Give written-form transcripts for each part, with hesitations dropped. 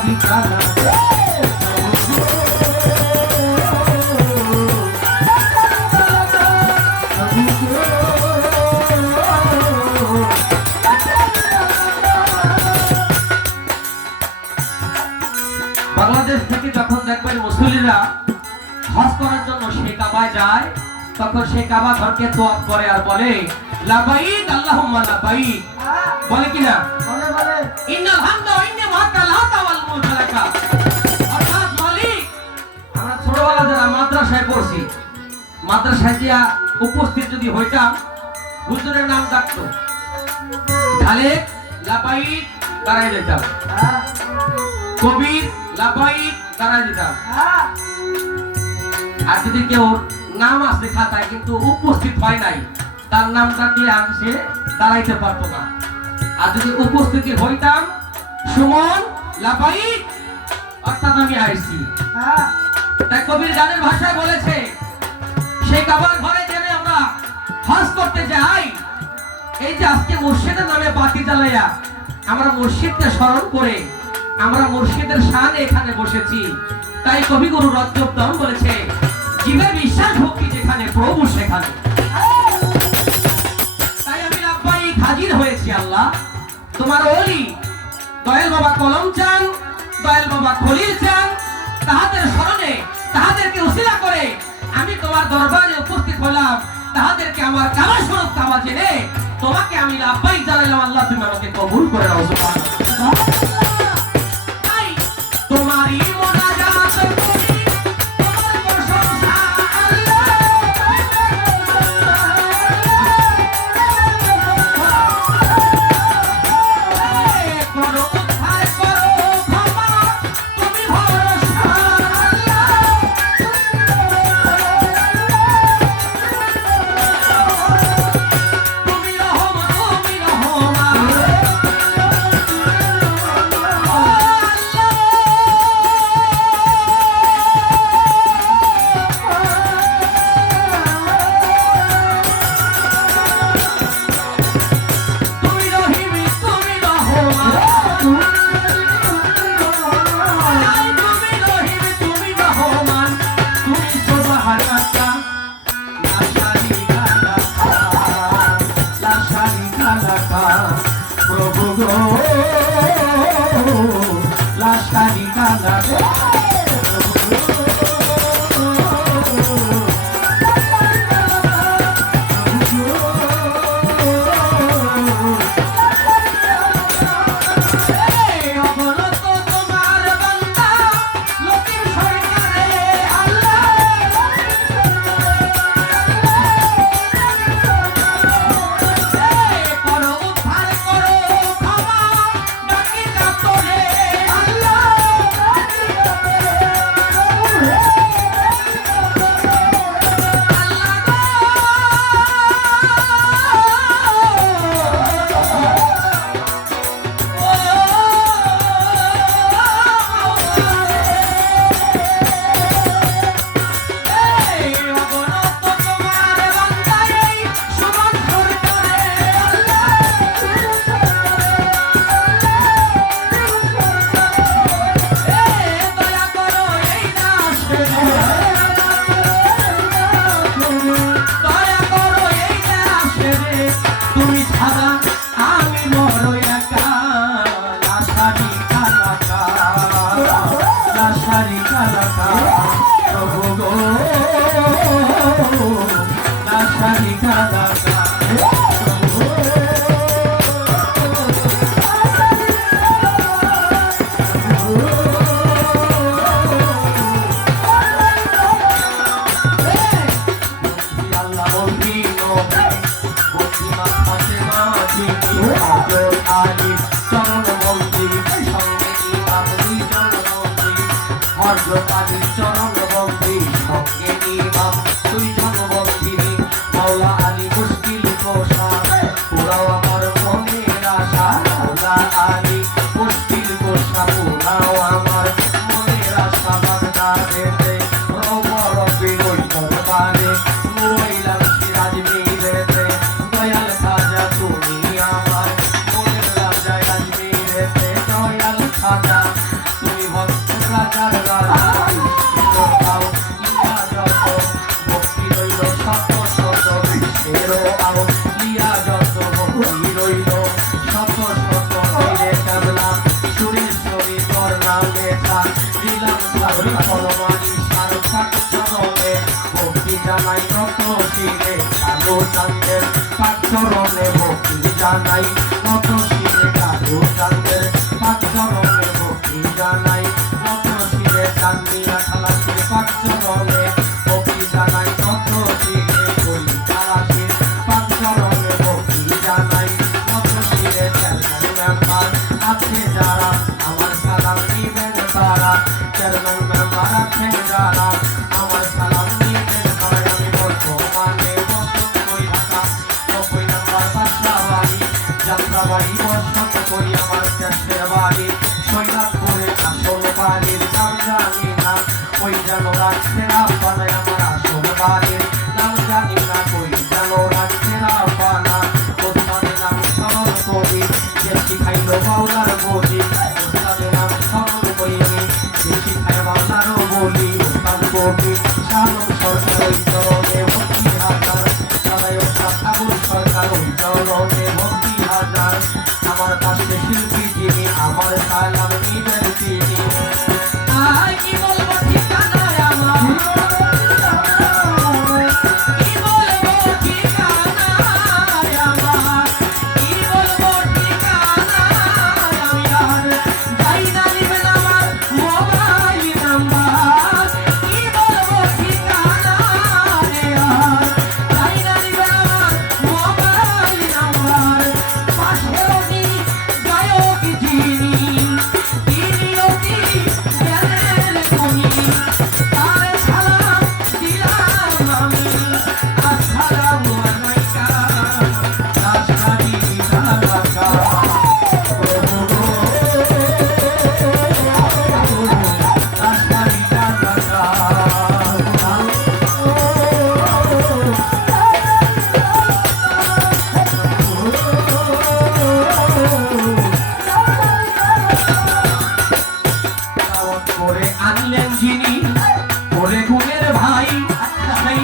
শাড়ি কালা বাংলাদেশ থেকে যখন দেখবেন মুসলিমরা হজ করার জন্য সেই কাবায় যায়, তখন সেই কাবা ঘরকে তোয়াফ করে আর বলে লাবাইক আল্লাহুম্মা লাবাইক, বলে কিনা? বলে বলে ইন্নাল হামদা ওয়া নি'মাতা লাকা ওয়াল মুলকু লাকা। অর্থাৎ মালিক, আমরা ছোটবেলা যারা মাদ্রাসায় পড়ছি, মাদ্রাসায় গিয়া উপস্থিত যদি হইতাম, হুজুরের নাম ডাকতো, তাহলে লাবাইক দাঁড়ায় যেতাম, কবির লাবাইক দাঁড়ায় যেতাম। আর যদি কেউ নাম আছে খাতায় কিন্তু উপস্থিত হয় নাই, তার নাম ডাকলে আমি সে দাঁড়াইতে পারতো না। আর যদি উপস্থিতি হইতাম, সুমন লাবাইক, অর্থাৎ আমি আইছি। তাই কবির গানের ভাষায় বলেছে, সেই কাবার ঘরে যেন আমরা হজ করতে যাই, এই যে আজকে মসজিদের নামে বাতি জ্বালাইয়া আমরা মসজিদকে স্মরণ করে আমরা মুর্শিদের শানে এখানে বসেছি। তাই কবিগুরু রজবদম বলেছে, জীবে বিশ্বাস ভক্তি যেখানে প্রভু সেখানে। তাই আমি লাব্বাইক হাজির হয়েছি আল্লাহ, তোমার ওলি দয়াল বাবা কলম চান, দয়াল বাবা খলিল চান, তাহাদের স্মরণে তাহাদেরকে উসিলা করে আমি তোমার দরবারে উপস্থিত হলাম। তাহাদেরকে আমার কাবা স্বরূপ কাবা জেনে তোমাকে আমি লাব্বাইক জানাইলাম। আল্লাহ তুমি আমাকে কবুল করে নাও। সুবহানাল্লাহ। তোমারই মোনাজাত করি, তোমার প্রশংসা আল্লাহ, করো উদ্ধার করো ক্ষমা, তুমি ভরসা আল্লাহ, তুমি রহমান, তুমি রহমান। প্রভু গো লাশারি কালা জানাই কত শিরে কালো চাঁদের পাঁচ চরণে ভক্তি জানাই কত শিরে কালো চাঁদের পাঁচ চরণে ভক্তি জানাই কত শিরে চাঁদিয়া খালাসির পাঁচ চরণে ভক্তি জানাই কত শিরে কই খালাসির পাঁচ চরণে ভক্তি জানাই কত শিরে চেয়ারম্যান মেম্বার আছে যারা আমার সালাম নিবেন তারা চেয়ারম্যান মেম্বার আছে যারা আমার সালাম নিবেন তারা আমি বর্তমানে বসত করি ঢাকা 90 নম্বর বাসাবাড়ি যাত্রাবাড়ি বসত করি আমার দেশের বাড়ি সৈরাতপুরে আসল বাড়ির নাম জানি না ওই যেন রাখছে রাব্বানা আমার আসল বাড়ির নাম জানি না কই যেন রাখছে রাব্বানা ওস্তাদের নাম স্মরণ করি যে শিখাইলো বাউলার বলি ওস্তাদের নাম স্মরণ করি আমি যে শিখাই বাউলারও বলি ওস্তাদ কবি শালম সরকার ওই চরণে ভক্তি হাজার সবাই ওস্তাদ আবুল সরকার ওই চরণে ভক্তি হাজার আমার পাশে শিল্পী যিনি আমার সালাম নিবেন তিনি আয় কি বলবো ঠিকানা আমার কি বলবো ঠিকানা আমার কি বলবো ঠিকানা আমি আর যাই না নিবেন আমার মোবাইল নাম্বার কি বলবো ঠিকানা আর যাই না নিবেন আমার মোবাইল নাম্বার পাশে গায়ক যিনি তিনি অতি জ্ঞানের খনি তার সালাম দিলাম আমি আসসালামু আলাইকা রাশাদি দালাকা রাশাদি দালাকা করে আনলেন যিনি বলে গুণের ভাই সেই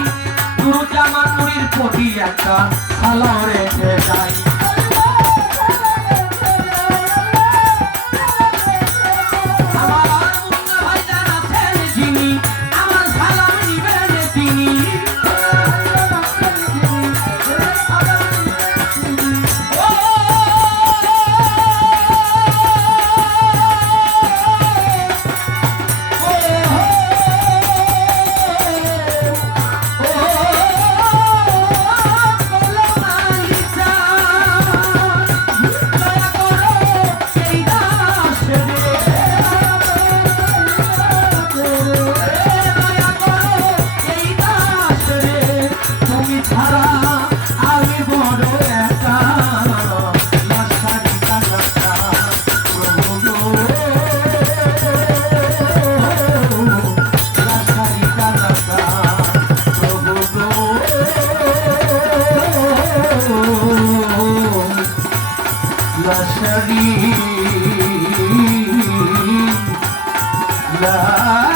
নুরুজ্জামান নুরির প্রতি একটা ভালো রেখে যাই আমার মুন্না ভাই জানাচ্ছেন যিনি আমার সালাম নিবেন তিনি La